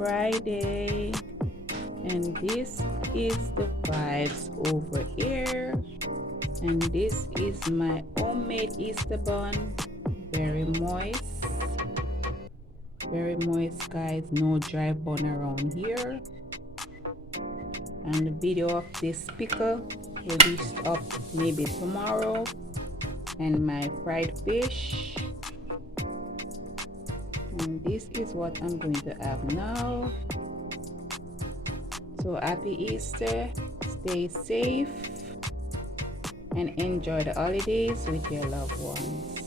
Friday, and this is the vibes over here, and this is my homemade Easter bun. Very moist guys, no dry bun around here. And the video of this pickle will be up maybe tomorrow, and my fried fish. And this is what I'm going to have now. So happy Easter, stay safe, and enjoy the holidays with your loved ones.